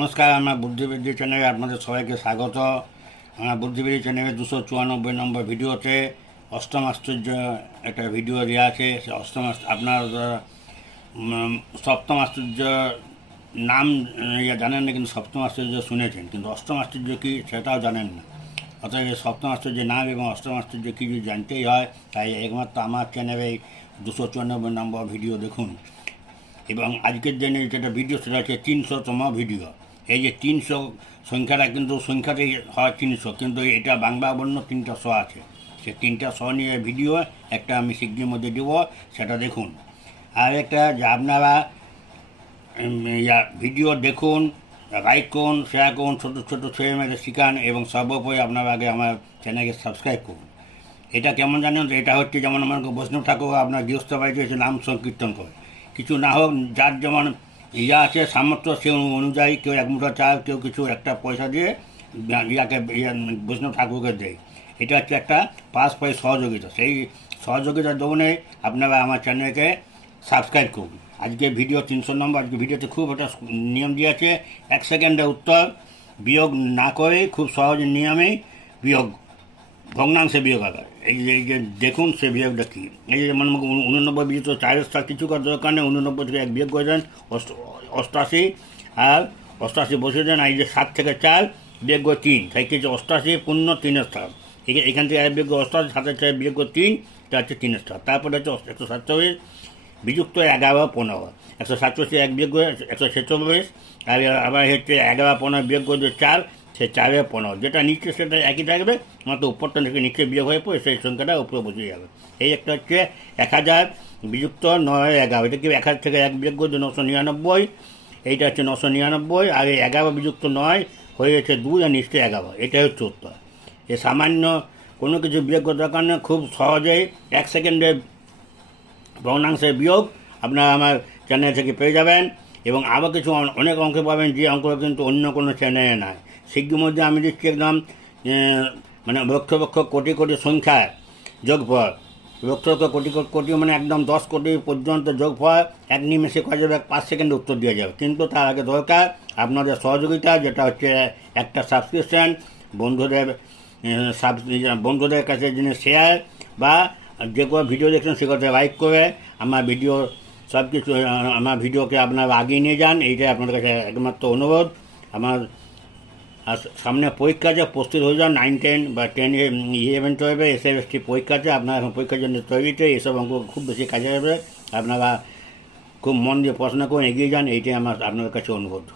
নমস্কার, আমার বুদ্ধিবৃদ্ধি চ্যানেলে আপনাদের সবাইকে স্বাগত। আমার বুদ্ধিবৃদ্ধি চ্যানেলে দুশো চুরানব্বই নম্বর ভিডিওতে অষ্টম আশ্চর্য একটা ভিডিও দেওয়া আছে। সে অষ্টম আপনার সপ্তম আশ্চর্য নাম, ইয়া জানেন না, কিন্তু সপ্তম আশ্চর্য শুনেছেন। কিন্তু অষ্টম আশ্চর্য কী, সেটাও জানেন না। অর্থাৎ সপ্তম আশ্চর্যের নাম এবং অষ্টম আশ্চর্য কী যদি জানতেই হয় তাই একমাত্র আমার চ্যানেলে দুশো চুরানব্বই নম্বর ভিডিও দেখুন। এবং আজকের দিনে যেটা ভিডিও, সেটা হচ্ছে তিনশোতম ভিডিও। এই যে তিনশো সংখ্যাটা কিন্তু সংখ্যাতেই হয় তিনশো, কিন্তু এটা বাংলা বর্ণ তিনটা শ আছে। সে তিনটা শ নিয়ে ভিডিও একটা আমি শিগগির মধ্যে দেবো, সেটা দেখুন। আর একটা যে আপনারা ভিডিও দেখুন লাইক করুন শেয়ার করুন, ছোটো ছোটো ছেলে মেয়েদের শিখান এবং সর্বোপরি আপনারা আগে আমার চ্যানেলকে সাবস্ক্রাইব করুন। এটা কেমন জানেন? এটা হচ্ছে যেমন আমার বৈষ্ণব ঠাকুর, আপনার গৃহস্থ বাড়িতে নাম সংকীর্তন করে। কিছু না হোক, যার যেমন ইয়া আছে সামর্থ্য সে অনুযায়ী কেউ এক মুঠো চাল, কেউ কিছু একটা পয়সা দিয়ে ইয়াকে ইয়া বৈষ্ণব ঠাকুরকে দেয়। এটা হচ্ছে একটা পারস্পরিক সহযোগিতা। সেই সহযোগিতার দৌড়ে আপনারা আমার চ্যানেলকে সাবস্ক্রাইব করুন। আজকে ভিডিও তিনশো নম্বর, আজকে ভিডিওতে খুব একটা নিয়ম দিয়েছে এক সেকেন্ডে উত্তর, বিয়োগ না করে খুব সহজ নিয়মেই বিয়োগ ভগ্নাংশে বিয়োগ আকার এই যে এই যে দেখুন সে বিয়োগটা কী? এই যে উন- উননব্বই বিয়োগ তো চারের সাথে কিছু করার দরকার নেই, উননব্বই থেকে এক বিয়োগ করে দেন, অষ্ট- অষ্টাশি, আর অষ্টাশি বসে দেন এই যে সাত থেকে চার বিয়োগ তিন, তাই কিছু অষ্টাশি পূর্ণ তিনের স্থান। এখা- এখান থেকে এক বিয়োগ অষ্টাশি, সাতের চার বিয়োগ তিন তা হচ্ছে তিনের স্থান। তারপরে হচ্ছে একশো সাতচল্লিশ, বিযুক্ত এগারো, পনেরো। একশো সাতচল্লিশ এক বিয়োগ একশো ছেচল্লিশ, আর আবার হচ্ছে এগারো, পনেরো বিয়োগ চার সে চারে পনেরো। যেটা নিচে সেটা একই থাকবে, মাত্র উপরটা থেকে নিচে বিয়োগ হয়ে পড়ে, সেই সংখ্যাটা উপরে বসে যাবে। এই একটা হচ্ছে এক হাজার বিযুক্ত নয় এগারো। এটা কি এক হাজার থেকে এক বিয়োগ করে নশো নিরানব্বই। এইটা হচ্ছে নশো নিরানব্বই। আর এই এগারো বিযুক্ত নয়, হয়ে গেছে দুই আর নিচে এগারো। এটাই হচ্ছে উত্তর। এ সামান্য কোনো কিছু বিয়োগ দরকার নেই, খুব সহজেই এক সেকেন্ডে ভগ্নাংশের বিয়োগ আপনারা আমার চ্যানেল থেকে পেয়ে যাবেন এবং আরও কিছু অনেক অঙ্ক পাবেন, যে অঙ্ক কিন্তু অন্য কোনো চ্যানেলে নাই। শিগগির মধ্যে আমি দিচ্ছি একদম মানে লক্ষ লক্ষ কোটি কোটি সংখ্যায় যোগফল। লক্ষ লক্ষ কোটি কোটি মানে একদম দশ কোটি পর্যন্ত যোগফল, এক নিমেষে করা যাবে? পাঁচ সেকেন্ডে উত্তর দেওয়া যাবে। কিন্তু তার আগে দরকার আপনাদের সহযোগিতা, যেটা হচ্ছে একটা সাবস্ক্রিপশন বন্ধুদের সাব- বন্ধুদের কাছে যিনি শেয়ার বা যে কোনো ভিডিও দেখছেন সেগুলোতে লাইক করে আমার ভিডিও সব কিছু আমার ভিডিওকে আপনারা আগিয়ে নিয়ে যান। এইটাই আপনাদের কাছে একমাত্র অনুরোধ। আমার আর সামনে পরীক্ষা আছে, প্রস্তুত হয়ে যান নাইন টেন বা টেন ইলেভেন টুয়েলভে এস এফ এসটি পরীক্ষা আছে, আপনারা এখন পরীক্ষার জন্য তৈরিতে এসব অঙ্ক খুব বেশি কাজে আসবে আপনারা খুব মন দিয়ে পড়াশোনা করে এগিয়ে যান, এইটাই আমার আপনাদের কাছে অনুরোধ।